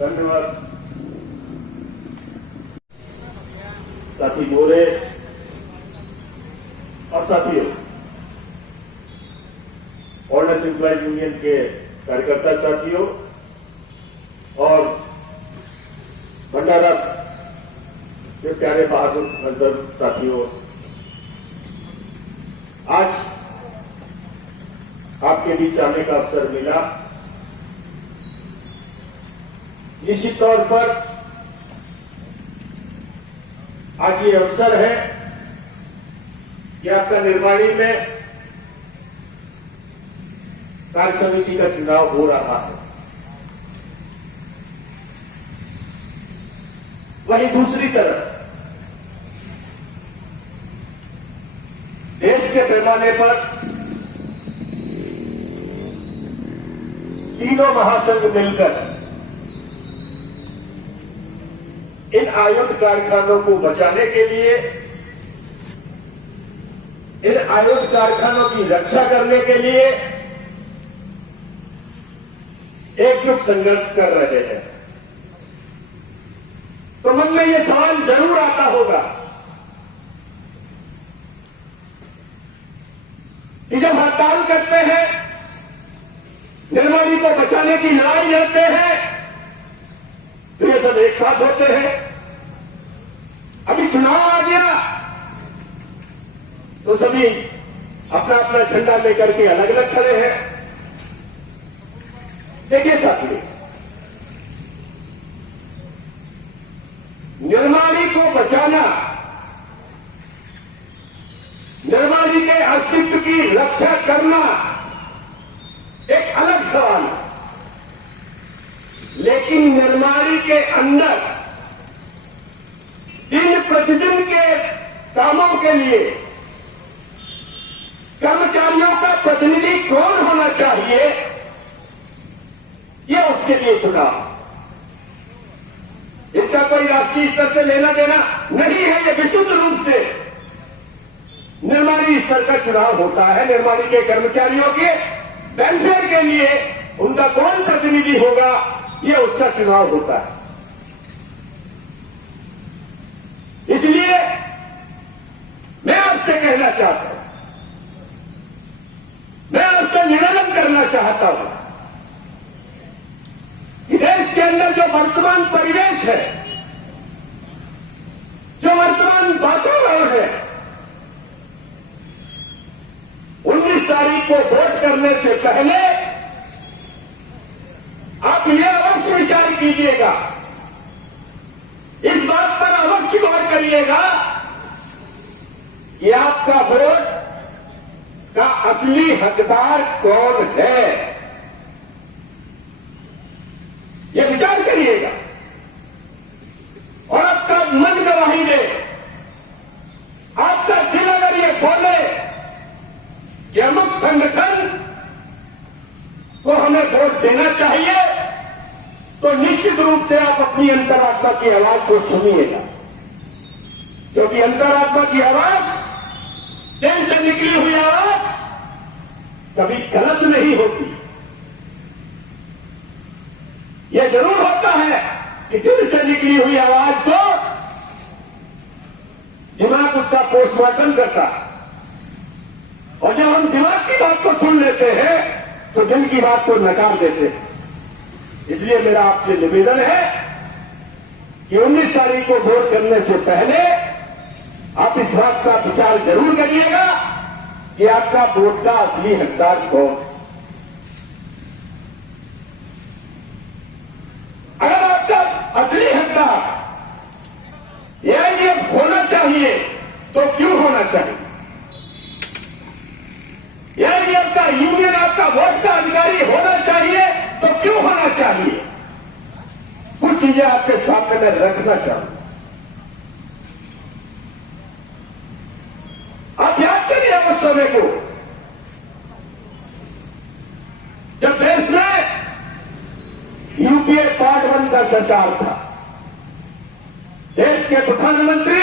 धन्यवाद। साथी गोरे और साथियों, ऑनर्स एम्प्लॉयज यूनियन के कार्यकर्ता साथियों और भंडारा के प्यारे बहादुर मंजर साथियों, आज आपके बीच आने का अवसर मिला। निश्चित तौर पर आज ये अवसर है कि आपका निर्वाणी में कार्य समिति का चुनाव हो रहा है। वहीं दूसरी तरफ देश के पैमाने पर तीनों महासंघ मिलकर इन आयुध कारखानों को बचाने के लिए, इन आयुध कारखानों की रक्षा करने के लिए एकजुट संघर्ष कर रहे हैं। तो मन में यह सवाल जरूर आता होगा कि जब हड़ताल करते हैं, निर्माणी को बचाने की लड़ाई लड़ते हैं, तो ये सब एक साथ होते हैं। अभी चुनाव आ गया तो सभी अपना अपना झंडा लेकर के अलग अलग खड़े हैं। देखिए साथियों, निर्माणी को बचाना, निर्माणी के अस्तित्व की रक्षा करना एक अलग सवाल है, लेकिन निर्माणी के अंदर दिन प्रतिदिन के कामों के लिए कर्मचारियों का प्रतिनिधि कौन होना चाहिए, यह उसके लिए चुनाव। इसका कोई राष्ट्रीय स्तर से लेना देना नहीं है। यह विशुद्ध रूप से निर्माणी स्तर का चुनाव होता है। निर्माणी के कर्मचारियों के वेलफेयर के लिए उनका कौन प्रतिनिधि होगा, यह उसका चुनाव होता है। इसलिए मैं आपसे कहना चाहता हूं, मैं आपसे निवेदन करना चाहता हूं कि देश के अंदर जो वर्तमान परिवेश है, जो वर्तमान वातावरण है, 19 तारीख को वोट करने से पहले आप यह अवश्य विचार कीजिएगा, इस बात पर अवश्य गौर करिएगा कि आपका वोट का असली हकदार कौन है। यह विचार करिएगा और आपका मन गवाही दे, आपका दिल अगर ये बोले कि अमुक संगठन को हमें वोट देना चाहिए, तो निश्चित रूप से आप अपनी अंतरात्मा की आवाज को सुनिएगा, क्योंकि अंतरात्मा की आवाज, दिल से निकली हुई आवाज कभी गलत नहीं होती। यह जरूर होता है कि दिल से निकली हुई आवाज को दिमाग उसका पोस्टमार्टम करता है, और जब हम दिमाग की बात को सुन लेते हैं तो दिल की बात को नकार देते हैं। इसलिए मेरा आपसे निवेदन है कि 19 तारीख को वोट करने से पहले आप इस बात का विचार जरूर करिएगा कि आपका वोट का असली हकदार कौन है। अगर आपका असली हकदार एआईडीएफ होना चाहिए तो क्यों होना चाहिए? एआईडीएफ का यूनियन आपका वोट का अधिकारी होना चाहिए तो क्यों होना चाहिए? कुछ चीजें आपके सामने मैं रखना चाहूंगा। आप याद करिए उस समय को जब देश में यूपीए पार्ट 1 का सरकार था। देश के प्रधानमंत्री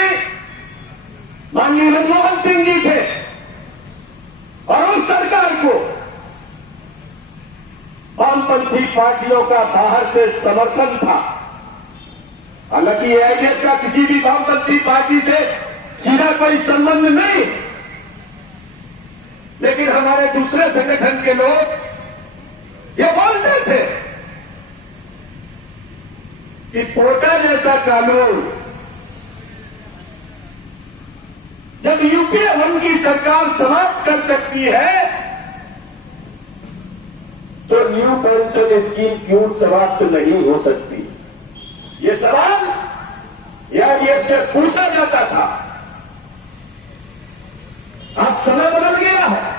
माननीय मनमोहन सिंह जी थे, और उस सरकार को वामपंथी पार्टियों का बाहर से समर्थन था। हालांकि एआईएफ का किसी भी वामपंथी पार्टी से सीधा कोई संबंध नहीं, लेकिन हमारे दूसरे संगठन के लोग ये बोलते थे कि पोटा जैसा कानून जब यूपीए 1 की सरकार समाप्त कर सकती है तो न्यू पेंशन स्कीम क्यों समाप्त नहीं हो सकती? ये सवाल एआईएफ से पूछा जाता था। आज समय बदल गया है।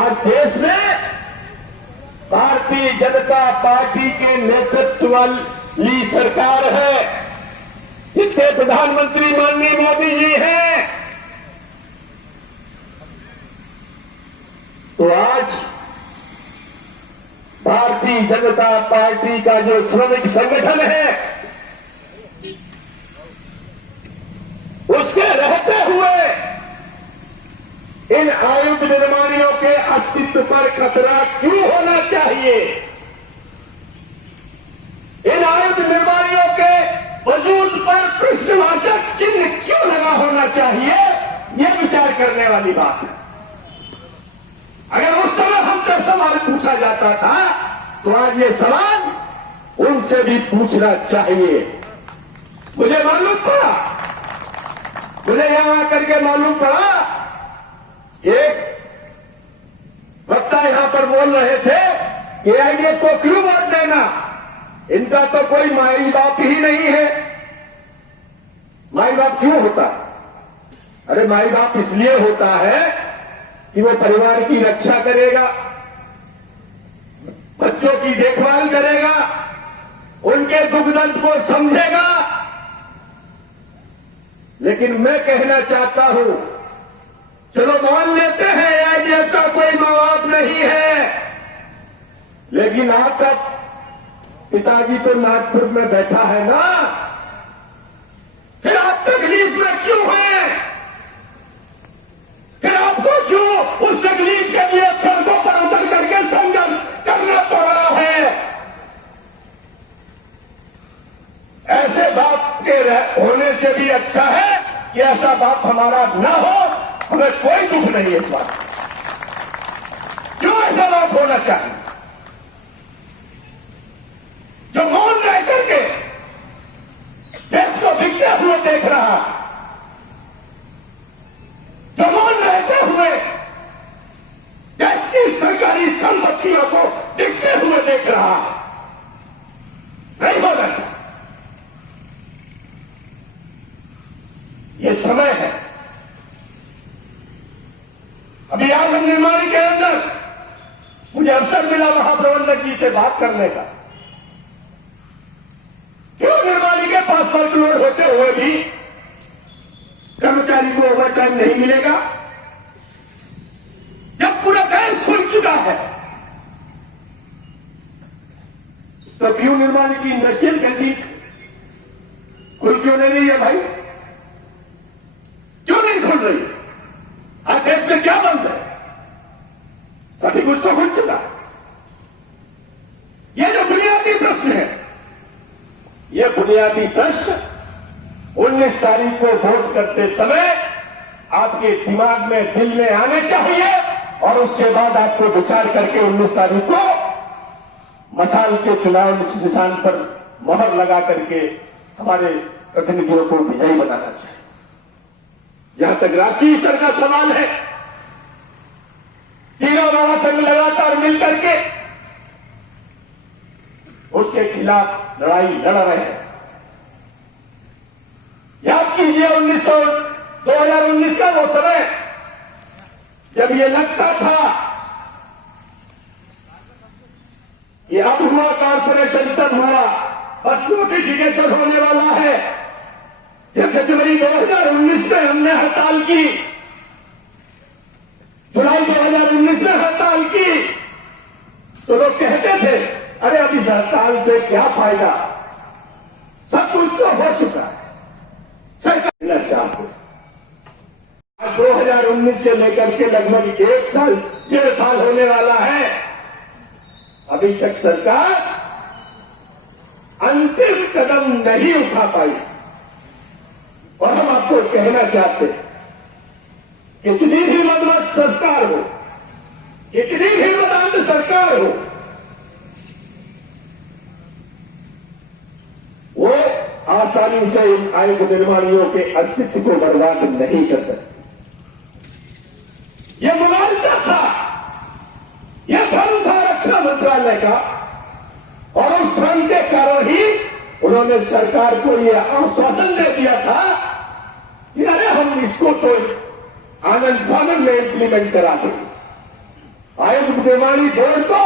आज देश में भारतीय जनता पार्टी के नेतृत्व वाली सरकार है, जिसके प्रधानमंत्री माननीय मोदी जी हैं। तो आज भारतीय जनता पार्टी का जो श्रमिक संगठन है, उसके रहते हुए इन आयुध निर्माणियों के अस्तित्व पर खतरा क्यों होना चाहिए? इन आयुध निर्माणियों के वजूद पर प्रश्नवाचक चिन्ह क्यों लगा होना चाहिए? यह विचार करने वाली बात है। अगर उस समय हमसे सवाल पूछा जाता था तो आज ये सवाल उनसे भी पूछना चाहिए। मुझे मालूम पड़ा, मुझे यहां आकर के मालूम पड़ा, एक वक्ता यहां पर बोल रहे थे कि एआईएफ को क्यों वोट देना, इनका तो कोई माई बाप ही नहीं है। माई बाप क्यों होता? अरे माई बाप इसलिए होता है कि वो परिवार की रक्षा करेगा, बच्चों की देखभाल करेगा, उनके दुख दर्द को समझेगा। लेकिन मैं कहना चाहता हूं, चलो मान लेते हैं एआईएफ का कोई मां बाप नहीं है, लेकिन आपका पिताजी तो नागपुर में बैठा है ना, फिर आप तकलीफ में क्यों हैं? फिर आपको क्यों उस तकलीफ के लिए सड़कों पर उतर करके संघर्ष करना पड़ रहा है? ऐसे बाप के होने से भी अच्छा है कि ऐसा बाप हमारा ना हो, हमें कोई दुख नहीं है इस बात। क्यों ऐसा बाप होना चाहिए जो मौन रह करके देश को बिकते हुए देख रहा, जो मौन रहते हुए देश की सरकारी संपत्तियों को बिकते हुए देख रहा? नहीं होना चाहिए। ये समय है। अभी आगम निर्माणी के अंदर मुझे अवसर मिला महाप्रबंधक जी से बात करने का। क्यों निर्माणी के पास वर्कलोड होते हुए भी कर्मचारी को ओवर टाइम नहीं मिलेगा? जब पूरा देश खुल चुका है तो क्यों निर्माणी की इंडस्ट्रियल गति खुल क्यों नहीं रही है भाई? क्यों नहीं खुल रही? आज देश में क्या बंद है? सभी कुछ तो खुल चुका है। ये जो बुनियादी प्रश्न है, ये बुनियादी प्रश्न 19 तारीख को वोट करते समय आपके दिमाग में, दिल में आने चाहिए, और उसके बाद आपको विचार करके 19 तारीख को मसाल के चुनाव निशान पर मोहर लगा करके हमारे प्रतिनिधियों को विजयी बनाना चाहिए। जहां तक राष्ट्रीय स्तर का सवाल है, तीनों महासंघ लगातार मिलकर के उसके खिलाफ लड़ाई लड़ रहे हैं। याद कीजिए 2019 का वो समय जब ये लगता था ये अब हुआ कॉर्पोरेशन, तब हुआ, बस नोटिफिकेशन होने वाला है। जब जनवरी 2019 में हमने हड़ताल की, जुलाई 2019 में हड़ताल की, तो लोग कहते थे अरे अब इस हड़ताल से क्या फायदा, सब कुछ तो हो चुका है। सरकार चाहते 2019 से लेकर के लगभग 1 साल 1.5 साल होने वाला है। अभी तक सरकार अंतिम कदम नहीं उठा पाई। और हम आपको कहना चाहते हैं, कितनी भी मदद सरकार हो, कितनी भी मदद सरकार हो, वो आसानी से इन आयुध निर्माणियों के अस्तित्व को बर्बाद नहीं कर सकते। यह मुआवजा था, यह धर्म था रक्षा मंत्रालय का, और उस धर्म के कारण ही उन्होंने सरकार को यह आश्वासन दे दिया था कि अरे हम इसको तो आनंद फानंद में इंप्लीमेंट करा देंगे। आयुध निर्माणी बोर्ड को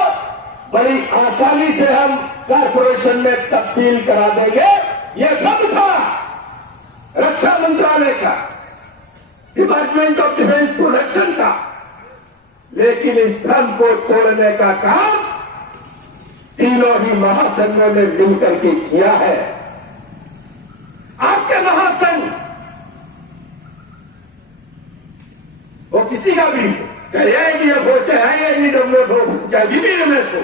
बड़ी आसानी से हम कारपोरेशन में तब्दील करा देंगे। यह धर्म था रक्षा मंत्रालय का, डिपार्टमेंट ऑफ डिफेंस प्रोडक्शन का। लेकिन इस धर्म को तोड़ने का काम तीनों ही महासंघों ने मिलकर के किया है। आपके महासंघ वो किसी का भी कहे हो, चाहे ईडब्ल्यू हो, चाहे बीबीएमएस हो,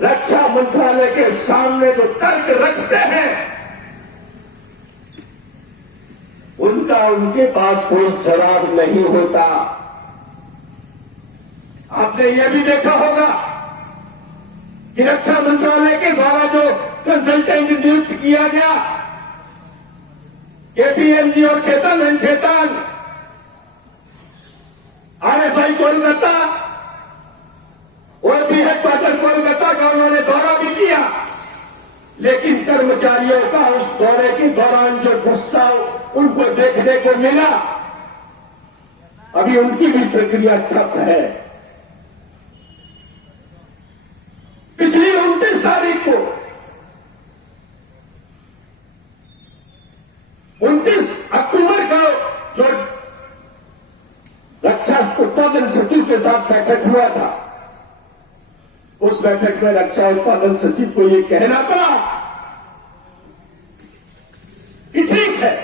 रक्षा मंत्रालय के सामने जो तर्क रखते हैं उनका उनके पास कोई जवाब नहीं होता। आपने यह भी देखा होगा कि रक्षा मंत्रालय के द्वारा जो कंसल्टेंट नियुक्त किया गया, केपीएमजी और खेतान एंड खेतान, आरएफआई कोलकाता और भी हेडक्वार्टर कोलकाता का उन्होंने दौरा भी किया, लेकिन कर्मचारियों का उस दौरे के दौरान जो गुस्सा उनको देखने को मिला, अभी उनकी भी प्रक्रिया ठप है। पिछली 29 तारीख को 29 अक्टूबर को जो रक्षा उत्पादन सचिव के साथ बैठक हुआ था, उस बैठक में रक्षा उत्पादन सचिव को यह कहना था कि ठीक है,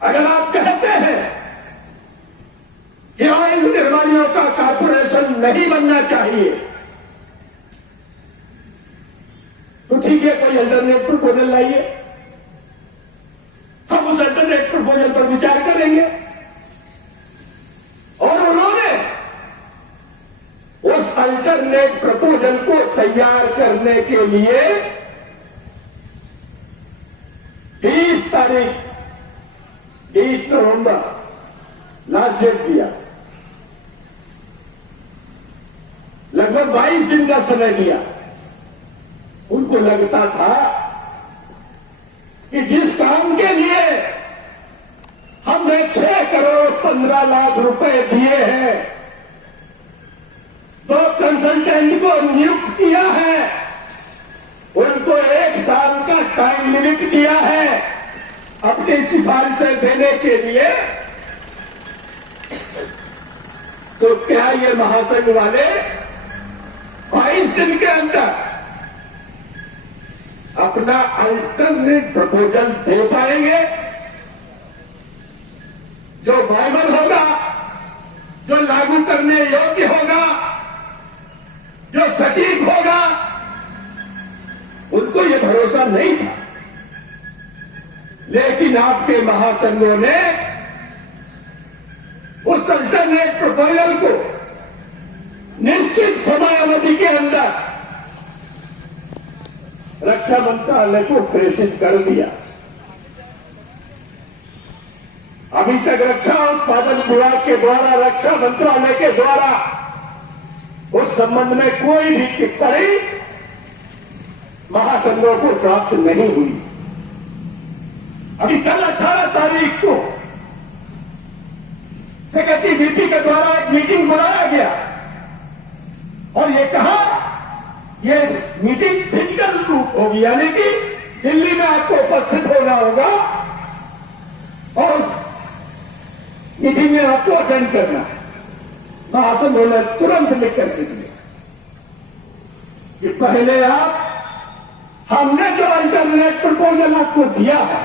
अगर आप कहते हैं कि आयुध निर्माणियों का कारपोरेशन नहीं बनना चाहिए, तो ठीक है, कोई अल्टरनेट प्रपोजल लाइए, हम उस अल्टरनेट प्रपोजल पर विचार करेंगे। और उन्होंने उस अल्टरनेट प्रपोजल को तैयार करने के लिए 20 नवंबर लास्ट डेट दिया, लगभग 22 दिन का समय दिया। उनको लगता था कि जिस काम के लिए हमने 6 करोड़ 15 लाख रुपए दिए हैं, 2 कंसल्टेंट को नियुक्त किया है, उनको 1 साल का टाइम लिमिट दिया है अपनी सिफारिशें देने के लिए, तो क्या ये महासंघ वाले 22 दिन के अंदर अपना अल्टरनेट प्रपोजल दे पाएंगे जो वायबल होगा, जो लागू करने योग्य होगा, जो सटीक होगा? उनको यह भरोसा नहीं था। लेकिन आपके महासंघों ने उस अल्टरनेट प्रपोजल को निश्चित समय अवधि के अंदर रक्षा मंत्रालय को प्रेषित कर दिया। अभी तक रक्षा उत्पादन विभाग के द्वारा, रक्षा मंत्रालय के द्वारा उस संबंध में कोई भी टिप्पणी महासंघों को प्राप्त नहीं हुई। अभी कल 18 तारीख को सेक्रेटरी वीपी के द्वारा एक मीटिंग बुलाया गया और ये कहा, ये मीटिंग फिजिकल रूप होगी, यानी कि दिल्ली में आपको उपस्थित होना होगा और मीटिंग में आपको अटेंड करना है। महासंघों ने तुरंत लिख कर के दिया कि पहले आप, हमने जो अल्टरनेट प्रपोजल आपको दिया है,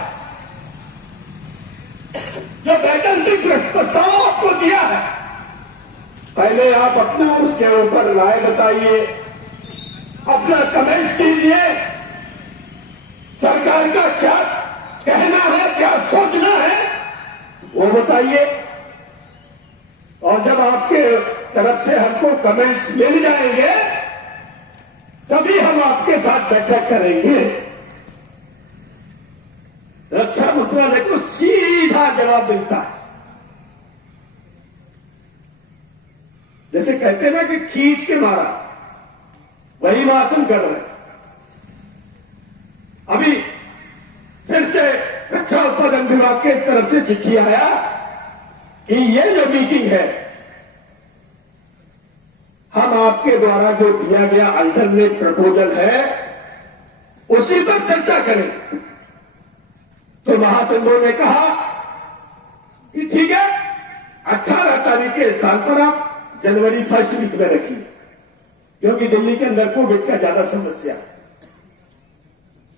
जो वैकल्पिक प्रस्ताव आपको दिया है, पहले आप अपना उसके ऊपर राय बताइए, अपना कमेंट कीजिए, सरकार का क्या कहना है, क्या सोचना है वो बताइए। और जब आपके तरफ से हमको कमेंट्स मिल जाएंगे तभी हम आपके साथ बैठक करेंगे। रक्षा मंत्रालय को सीधा जवाब मिलता है। जैसे कहते हैं ना कि खींच के मारा, वही भाषण कर रहे हैं। अभी फिर से रक्षा उत्पादन विभाग के तरफ से चिट्ठी आया कि ये जो मीटिंग है, हम आपके द्वारा जो दिया गया अल्टरनेट प्रपोजल है उसी पर चर्चा करें। तो महासंघों ने कहा कि ठीक है, 18 तारीख के स्थान पर आप जनवरी 1 वीक में रखिए, क्योंकि दिल्ली के अंदर कोविड का ज्यादा समस्या है।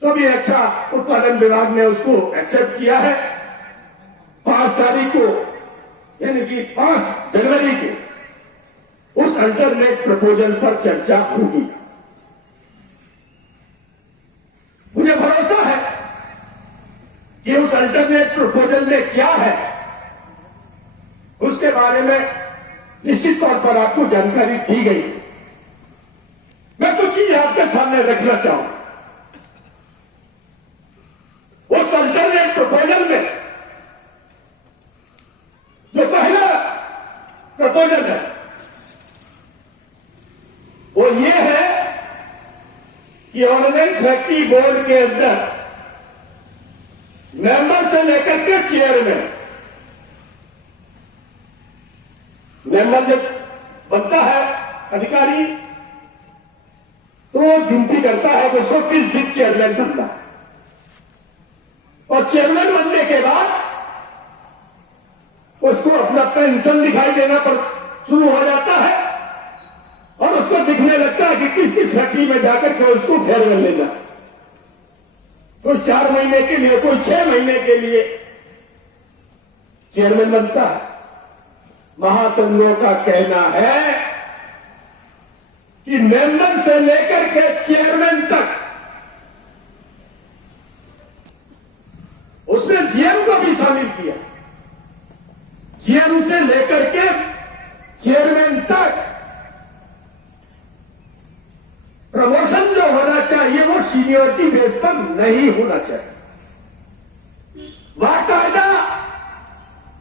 तो भी रक्षा उत्पादन विभाग ने उसको एक्सेप्ट किया है। 5 तारीख को यानी कि 5 जनवरी को उस अल्टरनेट प्रपोजल पर चर्चा होगी। मुझे भरोसा है कि उस अल्टरनेट प्रपोजल में क्या है उसके बारे में निश्चित तौर पर आपको जानकारी दी गई। मैं कुछ चीज आपके सामने रखना चाहूं। उस अल्टरनेट प्रपोजल में जो पहला प्रपोजल है वो ये है कि ऑर्डिनेंस फैक्ट्री बोर्ड के अंदर मेंबर से लेकर के चेयरमैन, मेंबर जब बनता है अधिकारी तो गिनती करता है कि उसको किस दिन चेयरमैन बनता है, और चेयरमैन बनने के बाद उसको अपना पेंशन दिखाई देना पर शुरू हो जाता है और उसको दिखने लगता है कि किस किस फैक्ट्री में जाकर के उसको फेयरवेल लेना, कोई 4 महीने के लिए, कोई 6 महीने के लिए चेयरमैन बनता है। महासंघों का कहना है कि मेंबर से लेकर के चेयरमैन तक, उसमें जीएम को भी शामिल किया, जीएम से लेकर के चेयरमैन तक प्रमोशन जो होना चाहिए वो सीनियरिटी बेस पर नहीं होना चाहिए। बाकायदा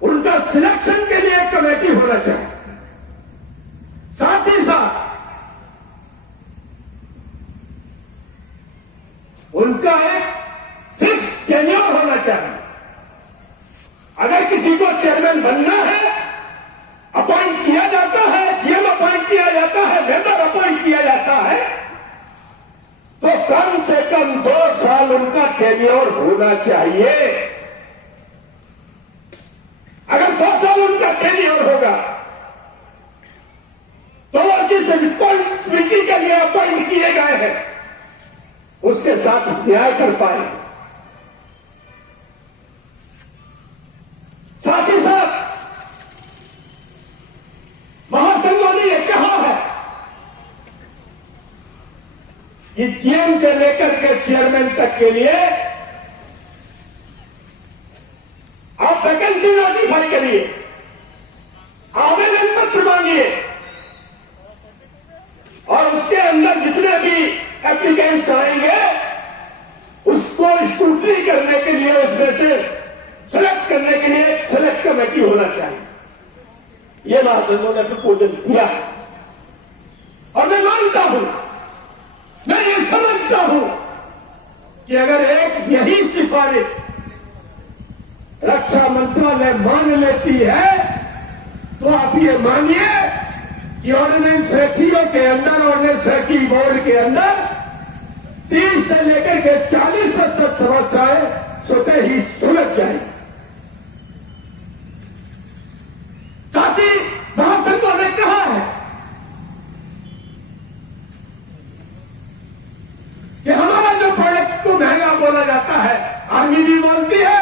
उनका सिलेक्शन के लिए एक कमेटी होना चाहिए। साथ ही साथ उनका एक फिक्स टेन्योर होना चाहिए। अगर किसी को चेयरमैन बनना है, अपॉइंट किया जाता है, जीएम अपॉइंट किया जाता है, मेंबर अपॉइंट किया जाता है, तो कम से कम 2 साल उनका टेन्योर होना चाहिए। अगर 2 साल उनका टेन्योर होगा तो वो जिस रिस्पॉन्सिबिलिटी के लिए अपॉइंट किए गए हैं उसके साथ न्याय कर पाए। साथ ही साथ महासंघों ने यह कहा है कि जीएम से लेकर के चेयरमैन तक के लिए आप वैकेंसी नोटिफाई करिए, आवेदन पत्र मांगिए और उसके अंदर जितने भी एप्लीकेंट्स आएंगे उसको स्क्रूटनी करने के लिए, उसमें से सेलेक्ट करने के लिए सेलेक्ट कमेटी होना चाहिए। यह महासंघों ने प्रपोजल दिया और मैं मानता हूं, मैं ये समझता हूं कि अगर एक यही सिफारिश रक्षा मंत्रालय मान लेती है तो आप ये मानिए कि ऑर्डिनेंस फैक्ट्रियों के अंदर, ऑर्डिनेंस फैक्ट्री बोर्ड के अंदर 30 से लेकर के 40% समस्याएं स्वतः ही सुलझ जाएंगी। साथ ही महासंघों ने कहा है कि हमारा जो प्रोडक्ट को महंगा बोला जाता है, आर्मी भी बोलती है,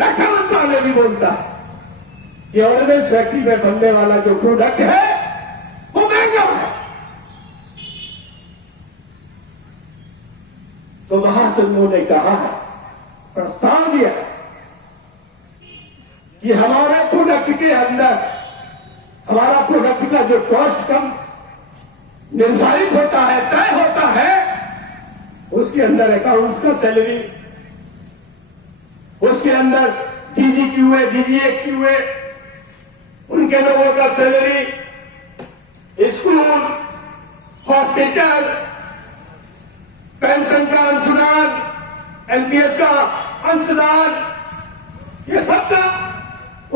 रक्षा मंत्रालय भी बोलता है कि ऑर्डिनेंस फैक्ट्री में बनने वाला जो प्रोडक्ट है तो महासंघों ने कहा, प्रस्ताव दिया कि हमारे प्रोडक्ट के अंदर हमारा प्रोडक्ट का जो कॉस्ट कम निर्धारित होता है, तय होता है, उसके अंदर अकाउंट्स का सैलरी, उसके अंदर डीजीक्यूए, डीजीएक्यूए, उनके लोगों का सैलरी, स्कूल, हॉस्पिटल, पेंशन का अंशदान, एनपीएस का अंशदान, ये सब का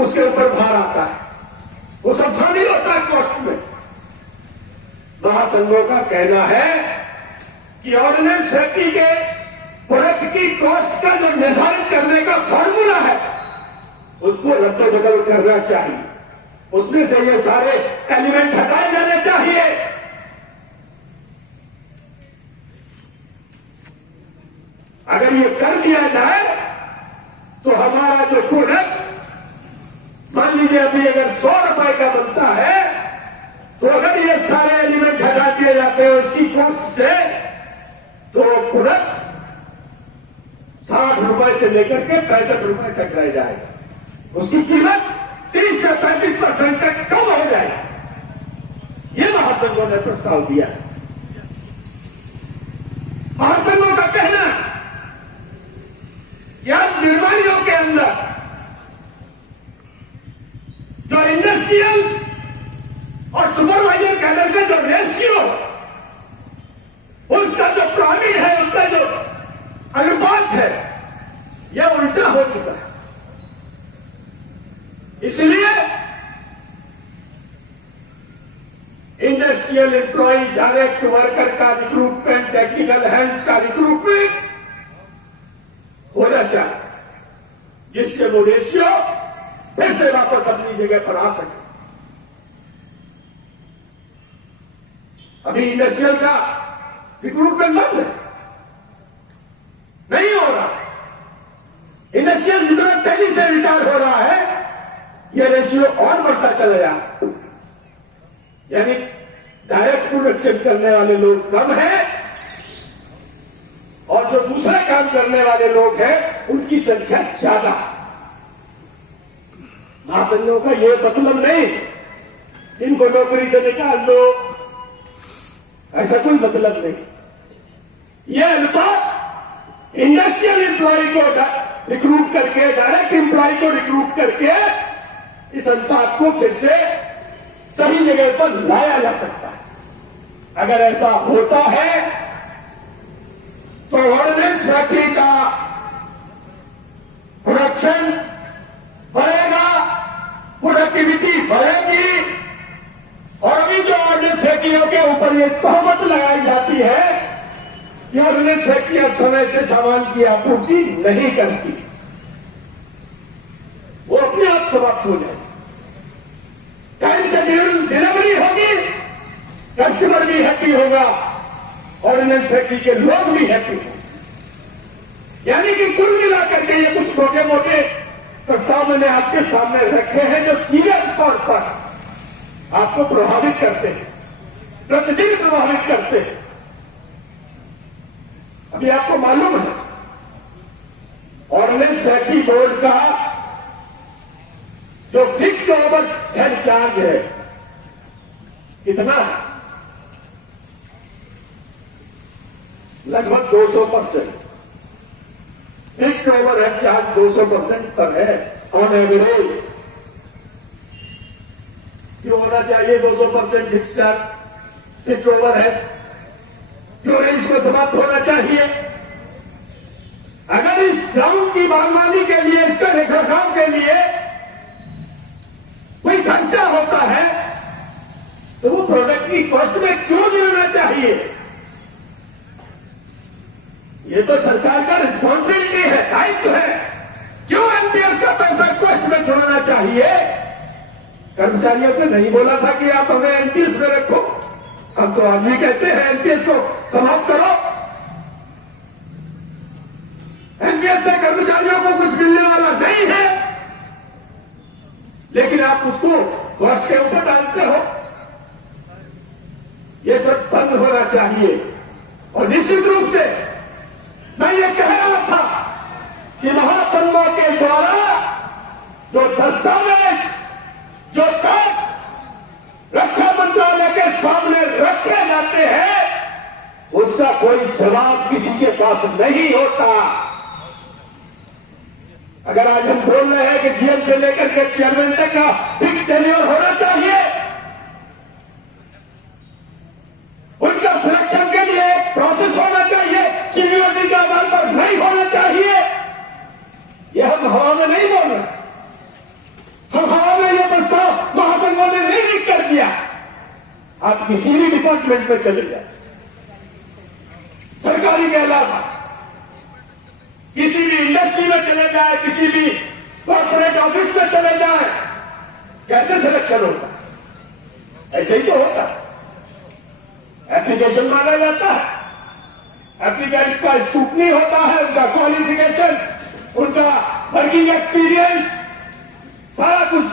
उसके ऊपर भार आता है, वो सब शामिल होता है कॉस्ट में। महासंघों का कहना है कि ऑर्डिनेंस फैक्ट्री के प्रोडक्ट की कॉस्ट का जो निर्धारित करने का फॉर्मूला है, उसको रद्द-बदल करना चाहिए, उसमें से ये सारे एलिमेंट हटाए जाने चाहिए। अगर ये कर दिया जाए तो हमारा जो प्रोडक्ट, मान लीजिए अभी अगर 100 रुपए का बनता है, तो अगर ये सारे एलिमेंट हटा दिए जाते हैं उसकी कॉस्ट से, तो प्रोडक्ट 60 रुपए से लेकर के 65 रुपए तक रह जाएगा, उसकी कीमत 30 से 35% तक कम हो जाएगी। ये महासंघों ने प्रस्ताव दिया है। महासंघों का कहना या निर्माणियों के अंदर जो इंडस्ट्रियल और सुपरवाइजर कैडर का जो रेशियो, उसका जो प्रॉफिट है, उसका जो अनुपात है, यह उल्टा हो चुका है। इसलिए इंडस्ट्रियल एम्प्लॉय, डायरेक्ट वर्कर का रिक्रूटमेंट, टेक्निकल हैंड्स का रिक्रूटमेंट होना चाहिए, जिससे वो रेशियो फिर से वापस अपनी जगह पर आ सके। अभी इंडस्ट्रियल का रिक्रूटमेंट बंद है, नहीं हो रहा। इंडस्ट्रियल जितना तेजी से रिटायर हो रहा है, यह रेशियो और बढ़ता चला जा रहा है। यानी डायरेक्ट प्रोडक्शन करने वाले लोग कम हैं और जो दूसरा काम करने वाले लोग हैं उनकी संख्या ज्यादा। महासंघों का ये मतलब नहीं इनको नौकरी से निकाल दो, ऐसा कोई मतलब नहीं। यह अनुपात इंडस्ट्रियल एम्प्लॉय को रिक्रूट करके, डायरेक्ट एम्प्लॉय को रिक्रूट करके इस अनुपात को फिर से सही जगह पर लाया जा सकता है। अगर ऐसा होता है तो ऑर्डिनेंस फैक्ट्री का प्रोडक्शन बढ़ेगा, प्रोडक्टिविटी बढ़ेगी। और अभी जो ऑर्डिनेंस फैक्ट्रियों के ऊपर ये तोहमत लगाई जाती है कि ऑर्डिनेंस फैक्ट्रियां समय से सामान की आपूर्ति नहीं करती, वो अपने आप समाप्त हो जाएगी। टाइम से डिलीवरी होगी, कस्टमर भी हैप्पी होगा, ऑर्डिनेंस फैक्ट्री के लोग भी हैप्पी होंगे। यानी कि कुल मिलाकर के ये कुछ मोटे मोटे प्रस्ताव मैंने आपके सामने रखे हैं जो सीरियस तौर पर आपको प्रभावित करते हैं, प्रतिदिन प्रभावित करते हैं। अभी आपको मालूम है ऑर्डिनेंस फैक्ट्री बोर्ड का जो फिक्स्ड ओवरहेड चार्ज है कितना है? लगभग 200%। फिक्स्ड ओवरहेड चार्ज 200% पर है ऑन एवरेज। क्यों होना चाहिए 200% फिक्स्ड ओवरहेड? क्यों इसको समाप्त होना चाहिए? अगर इस ग्राउंड की बागवानी के लिए, इसका रखरखाव के लिए कोई खर्चा होता है तो वो प्रोडक्ट की कॉस्ट में क्यों गिरना चाहिए? ये तो सरकार का रिस्पॉन्सिबिलिटी है, दायित्व है। क्यों एनपीएस का पैसा कॉस्ट में छोड़ना चाहिए? कर्मचारियों को नहीं बोला था कि आप हमें एनपीएस में रखो, हम तो आदमी कहते हैं एनपीएस को समाप्त करो। एनपीएस से कर्मचारियों को कुछ मिलने वाला नहीं है, लेकिन आप उसको कॉस्ट के ऊपर डालते हो। ये सब बंद होना चाहिए। और निश्चित रूप से जाते हैं उसका कोई जवाब किसी के पास नहीं होता। अगर आज हम बोल रहे हैं कि जीएम से लेकर के चेयरमैन तक का फिक्स टेन्योर होना चाहिए, उनका सिलेक्शन के लिए एक प्रोसेस होना चाहिए, सीनियरिटी के आधार पर नहीं होना चाहिए, यह हम हवा में नहीं बोल रहे। हम हवा में यह प्रस्ताव महासंघों ने नहीं लिख कर दिया। आप किसी भी डिपार्टमेंट में चले जाए, सरकारी के अलावा किसी भी इंडस्ट्री में चले जाए, किसी भी कॉर्पोरेट ऑफिस में चले जाए, कैसे सिलेक्शन होता है? ऐसे ही तो होता है। एप्लीकेशन मांगा जाता है, एप्लीकेंट का स्क्रूटनी होता है, उनका क्वालिफिकेशन, उनका वर्किंग एक्सपीरियंस, सारा कुछ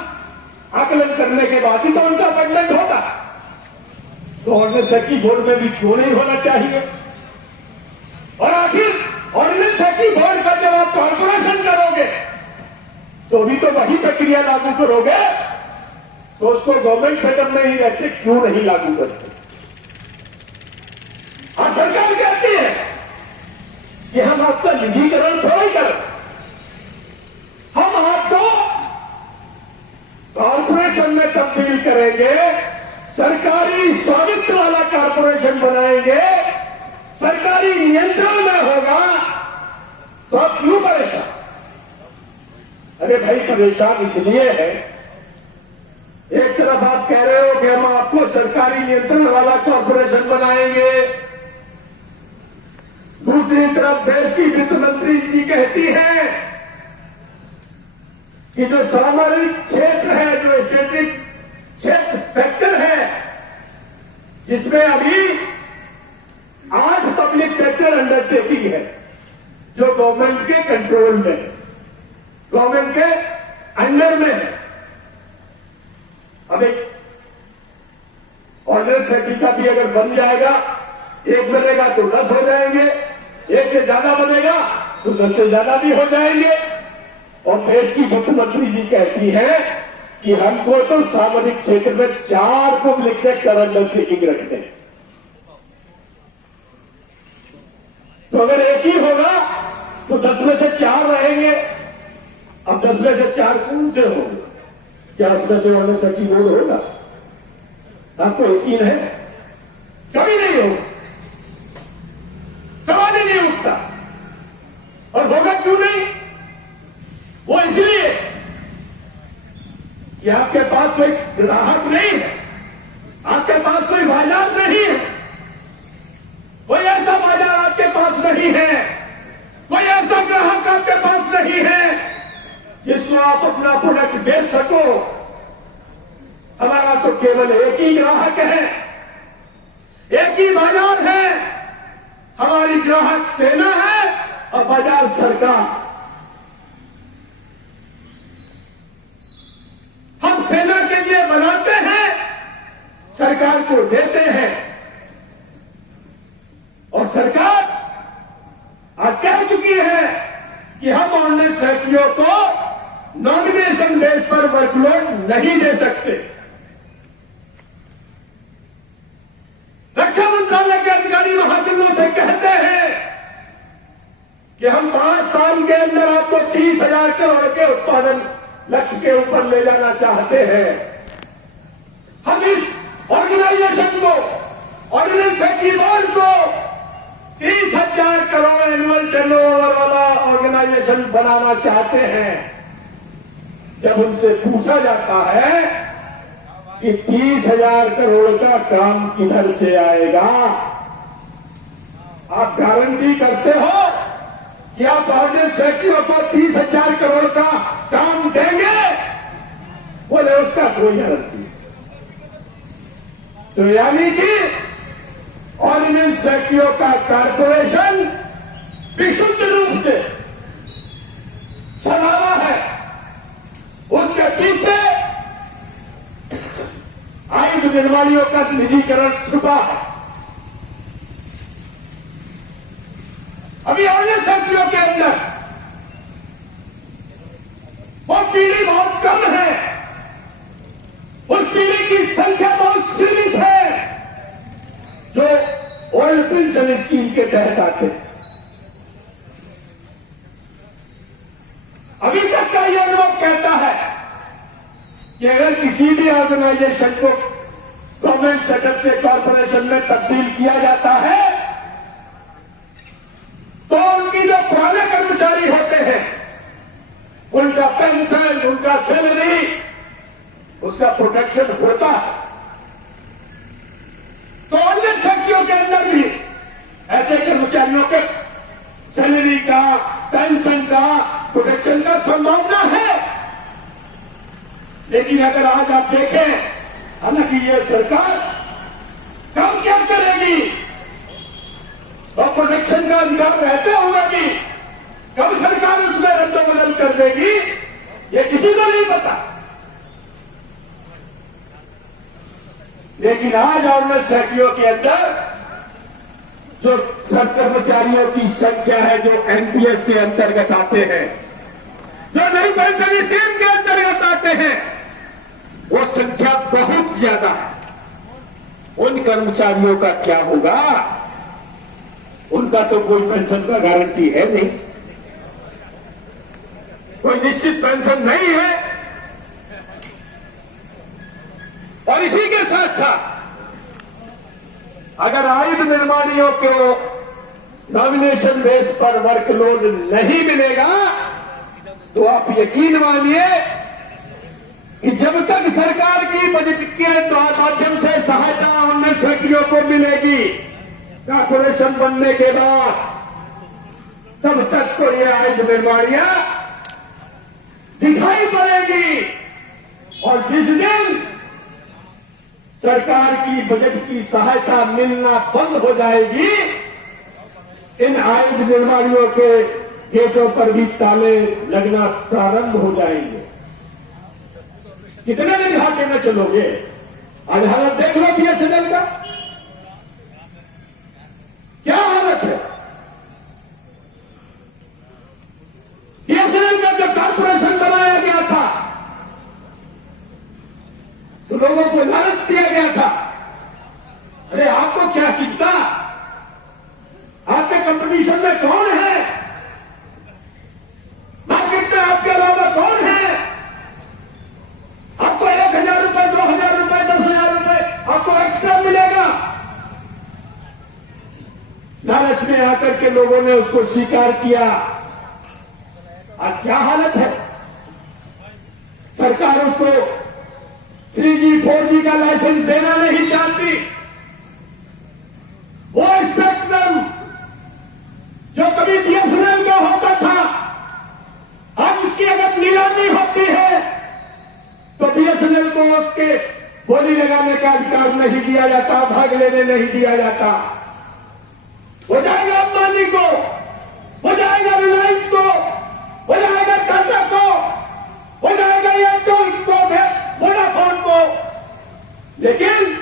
आकलन करने के बाद ही तो उनका अपॉइंटमेंट होता है। तो ऑर्डिनेंस सेक्रेटरी बोर्ड में भी क्यों नहीं होना चाहिए? और आखिर ऑर्डिनेंस सेक्रेटरी बोर्ड का जब आप कॉर्पोरेशन करोगे तो भी तो वही प्रक्रिया लागू करोगे, तो उसको गवर्नमेंट सेटअप में ही रहते क्यों नहीं लागू करते? और सरकार कहती है कि हम आपका निजीकरण थोड़ा ही करें, हम आपको कॉर्पोरेशन में तब्दील करेंगे, सरकारी स्वामित्व वाला कॉर्पोरेशन बनाएंगे, सरकारी नियंत्रण में होगा, तो आप क्यों परेशान? अरे भाई परेशान इसलिए है, एक तरफ आप कह रहे हो कि हम आपको सरकारी नियंत्रण वाला कॉर्पोरेशन बनाएंगे, दूसरी तरफ देश की वित्त मंत्री जी कहती है कि जो सामरिक क्षेत्र है, जो स्ट्रेटेजिक क्षेत्र सेक्टर है, जिसमें अभी 8 पब्लिक सेक्टर अंडरटेकिंग है जो गवर्नमेंट के कंट्रोल में, गवर्नमेंट के अंडर में है। अब एक ऑर्डिनेंस सेक्रेटरी का भी अगर बन जाएगा, एक बनेगा तो 10 हो जाएंगे, एक से ज्यादा बनेगा तो 10 से ज्यादा भी हो जाएंगे। और देश की वित्त मंत्री जी कहती है कि हमको तो सामरिक क्षेत्र में 4 पब्लिक सेक्टर अंडरटेकिंग रखते हैं। तो अगर एक ही होगा तो 10 में से 4 रहेंगे। अब 10 में से 4 कौन से होंगे? क्या उसमें से ऑर्डिनेंस सेक्रेटरी बोर्ड होगा? आपको यकीन है? कभी नहीं होगा, सवाल ही नहीं उठता। और होगा क्यों नहीं? वो इसलिए कि आपके पास कोई ग्राहक नहीं है, आपके पास कोई बाजार नहीं है, कोई ऐसा बाजार आपके पास नहीं है, कोई ऐसा ग्राहक आपके पास नहीं है जिसको आप अपना प्रोडक्ट बेच सको। हमारा तो केवल एक ही ग्राहक है, एक ही बाजार है, हमारी ग्राहक सेना है और बाजार सरकार। हम सेना के लिए बनाते हैं, सरकार को देते हैं, और सरकार आज कह चुकी है कि हम ऑर्डिनेंस सेक्रेटरियों को नॉमिनेशन बेस पर वर्कलोड नहीं दे सकते। रक्षा मंत्रालय के अधिकारी महासंघों से कहते हैं कि हम 5 साल के अंदर आपको 30,000 करोड़ के उत्पादन लक्ष्य के ऊपर ले जाना चाहते हैं। हम इस ऑर्गेनाइजेशन को, ऑर्डिनेंस सेक्रेटरी बोर्ड को 30,000 करोड़ एनुअल टर्नओवर वाला ऑर्गेनाइजेशन बनाना चाहते हैं। जब उनसे पूछा जाता है कि 30,000 करोड़ का काम किधर से आएगा, आप गारंटी करते हो कि आप ऑर्डिनेंस सेक्रेटरियों को 30,000 करोड़ का काम देंगे? बोले उसका कोई गारंटी नहीं। तो यानी कि ऑर्डिनेंस सेक्रेटरियों का कॉर्पोरेशन विशुद्ध रूप से छलावा है, उसके पीछे आयुध निर्माणियों का निजीकरण छुपा है। अभी ऑर्डिनेंस सेक्रेटरियों के अंदर वो पीढ़ी बहुत कम है, उस पीढ़ी की संख्या बहुत सीमित है जो पेंशन स्कीम के तहत आते हैं। अभी तक का यह अनुभव कहता है कि अगर किसी भी ऑर्गेनाइजेशन को गवर्नमेंट सेटअप से कॉर्पोरेशन में तब्दील किया जाता है तो उनकी जो पुराने कर्मचारी होते हैं उनका पेंशन, उनका सैलरी, उसका प्रोटेक्शन होता है। तो अन्य फैक्ट्रियों के अंदर भी ऐसे कर्मचारियों के सैलरी का, पेंशन का, प्रोटेक्शन का संभावना है। लेकिन अगर आज आप देखें, हालांकि ये सरकार काम क्या करेगी और प्रोटेक्शन का अधिकार रहते हुए भी कब सरकार उसमें रद्द-बदल कर देगी, ये किसी को नहीं पता। लेकिन आज ऑर्डिनेंस फैक्ट्रियों के अंदर जो सब कर्मचारियों की संख्या है जो एनपीएस के अंतर्गत आते हैं, जो नई पेंशन स्कीम के अंतर्गत आते हैं, वो संख्या बहुत ज्यादा है। उन कर्मचारियों का क्या होगा? उनका तो कोई पेंशन का गारंटी है नहीं, कोई निश्चित पेंशन नहीं है। और इसी के साथ साथ अगर आयुध निर्माणियों को नॉमिनेशन बेस पर वर्कलोड नहीं मिलेगा तो आप यकीन मानिए कि जब तक सरकार की बजट के माध्यम से सहायता उन फैक्ट्रियों को मिलेगी कॉर्पोरेशन बनने के बाद, तब तक तो ये आयुध निर्माणियां दिखाई पड़ेगी। और जिस दिन सरकार की बजट की सहायता मिलना बंद हो जाएगी, इन आयुध निर्माणियों के गेटों पर भी ताले लगना प्रारंभ हो जाएंगे। कितने दिन घाटे में चलोगे? आज हालत देख लो बीएसएनएल का क्या हालत है। बीएसएनएल का जब कॉर्पोरेशन बनाया गया था तो लोगों को लालच दिया गया था, अरे आपको क्या चिंता, आपके कंपटीशन में कौन है, मार्केट में आपके अलावा कौन है, आपको 1,000 रुपए, 2,000 रुपए, 10,000 रुपए आपको एक्स्ट्रा मिलेगा। लालच में आकर के लोगों ने उसको स्वीकार किया। आज क्या हालत है? सरकार उसको 3G 4G का लाइसेंस देना नहीं चाहती। वो स्पेक्ट्रम जो कभी बीएसएनएल का होता था, अब उसकी अगर नीलामी होती है तो बीएसएनएल को उसके बोली लगाने का अधिकार नहीं दिया जाता, भाग लेने नहीं दिया जाता। हो जाएगा अंबानी को, हो जाएगा रिलायंस को, हो जाएगा टाटा को, हो जाएगा एयरटेल को, वोडाफोन को, लेकिन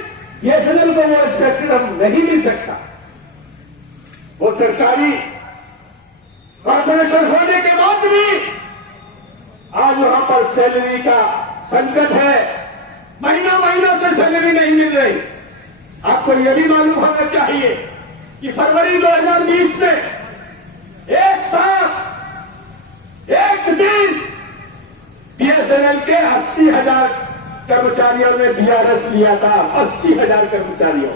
बीएसएनएल को वो स्पेक्ट्रम नहीं मिल सकता। वो सरकारी कॉर्पोरेशन होने के बाद भी आज वहां पर सैलरी का संकट है। महीना महीना से सैलरी नहीं मिल रही। आपको यह भी मालूम होना चाहिए कि फरवरी 2020 में एक साथ एक दिन बीएसएनएल के 80,000 कर्मचारियों ने बीआरएस लिया था। 80,000 कर्मचारियों।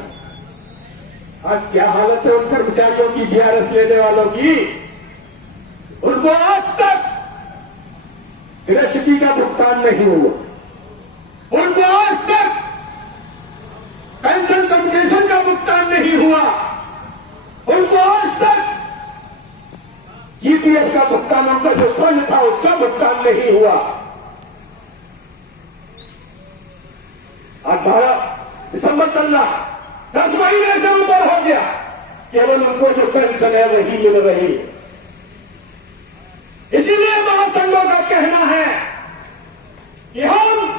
आज क्या हालत है उन कर्मचारियों की, बीआरएस लेने वालों की? उनको आज तक ग्रेच्युटी का भुगतान नहीं हुआ, उनको आज तक पेंशन कंपनसेशन का भुगतान नहीं हुआ, उनको आज तक जीपीएफ का भुगतान, उनका जो फंड था उसका भुगतान नहीं हुआ। आज 12 दिसंबर चल रहा, 10 महीने से ऊपर हो गया, केवल उनको जो पेंशन है वही मिल रही है। इसीलिए महासंघों का कहना है कि हम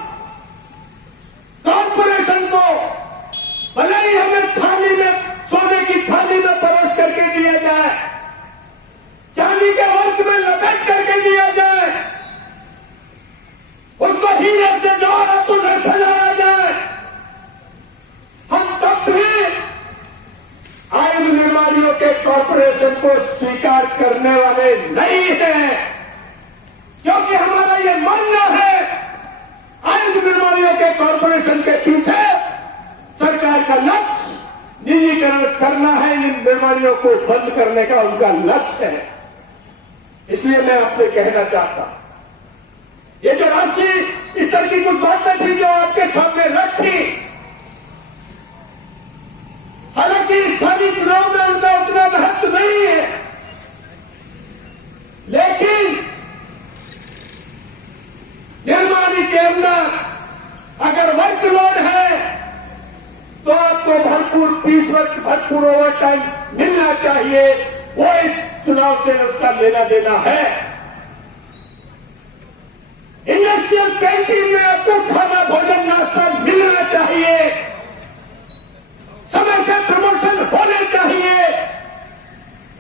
कॉर्पोरेशन को भले ही हमें थाली में, सोने की थाली में परोस करके दिया जाए, चांदी के वर्क में लपेट करके दिया जाए, उसको हीरे से जवाहरात से सजाया जाए, हम तब भी आयुध कॉरपोरेशन को स्वीकार करने वाले नहीं हैं, क्योंकि हमारा ये मानना है आयुष बीमारियों के कॉरपोरेशन के पीछे सरकार का लक्ष्य निजीकरण करना है, इन बीमारियों को बंद करने का उनका लक्ष्य है। इसलिए मैं आपसे कहना चाहता हूं, ये जो राष्ट्रीय स्तर की कुछ बातें थी जो आपके सामने रखी, हालांकि स्थानीय चुनाव में उनका उतना महत्व नहीं है, लेकिन निर्माणी के अंदर अगर वर्कलोड है तो आपको भरपूर 20 वर्ष भरपूर ओवर टाइम मिलना चाहिए। वो इस चुनाव से उसका लेना देना है। इंडस्ट्रियल कैंटीन में आपको खाना भोजन नाश्ता मिलना चाहिए, समय से प्रमोशन होने चाहिए,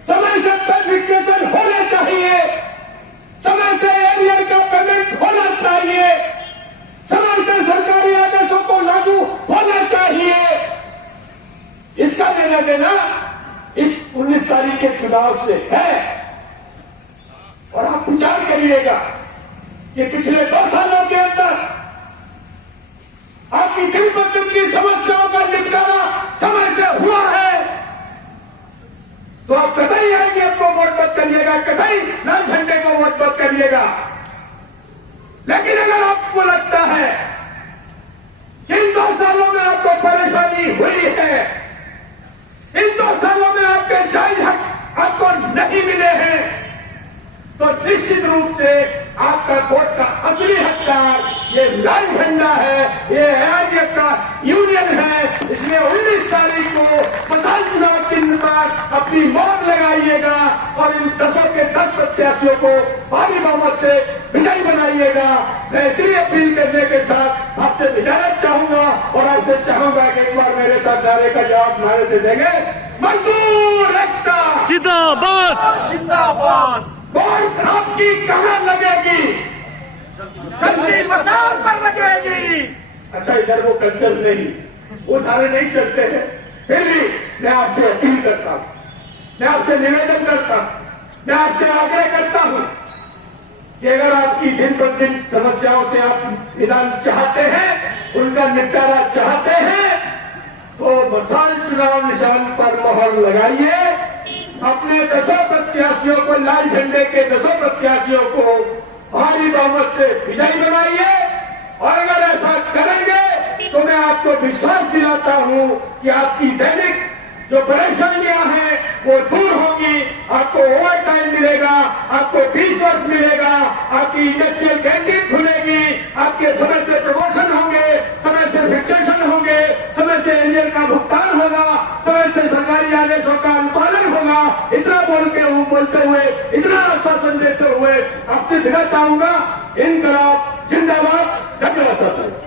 समय से क्वालिफिकेशन होने चाहिए, समय से एरियर का पेमेंट होना चाहिए, समय से सरकारी आदेशों को लागू होना चाहिए। इसका लेना देना इस 19 तारीख के चुनाव से है। और आप विचार करिएगा कि पिछले 2 सालों के अंदर आपकी दिल बदल की समस्याओं का निपटारा समय से हुआ है, तो आप कतई आएंगे आपको वोट मत करिएगा, कतई लाल झंडे को वोट मत करिएगा। लेकिन अगर आपको लगता है कि इन 2 सालों में आपको परेशानी हुई है, इन 2 सालों में आपके जायज हक आपको नहीं मिले हैं, तो निश्चित रूप से आपका वोट का असली हकदार ये लाल झंडा है, ये एआईएफ का यूनियन है। इसलिए 19 तारीख को मसाल चुनाव चिन्ह पर अपनी मोहर लगाइएगा और इन 10 के 10 प्रत्याशियों को भारी बहुमत से विजयी बनाइएगा। मैं इतनी अपील करने के साथ आपसे विचारक चाहूंगा और आपसे चाहूंगा कि एक बार मेरे साथ नारे का जवाब नारे से देंगे, मजदूर एकता जिंदाबाद जिंदाबाद। वोट आपकी कहां लगेगी? जल्दी मसाल पर लगेगी। अच्छा, इधर वो कल्चर नहीं, वो धारे नहीं चलते हैं। फिर भी मैं आपसे अपील करता हूं, मैं आपसे निवेदन करता हूं, मैं आपसे आग्रह करता हूं कि अगर आपकी दिन प्रतिदिन समस्याओं से आप निदान चाहते हैं, उनका निपटारा चाहते हैं, तो मसाल चुनाव निशान पर मोहर लगाइए। अपने 10 प्रत्याशियों को, लाल झंडे के 10 प्रत्याशियों को भारी बहुमत से विजयी बनाइए। और अगर ऐसा करेंगे तो मैं आपको विश्वास दिलाता हूं कि आपकी दैनिक जो परेशानियां हैं वो दूर होगी, आपको ओवर टाइम मिलेगा, आपको 20 वर्ष मिलेगा, आपकी इंडस्ट्रियल कैंटीन खुलेगी, आपके समय से प्रमोशन होंगे, समय से फिक्सेशन होंगे, समय से एरियर का भुगतान होगा, समय से सरकारी आदेशों का अनुपालन होगा। इतना बोलते हुए, इतना आश्वासन देते हुए आपसे विदा चाहूंगा। इनकलाब जिंदाबाद। धन्यवाद।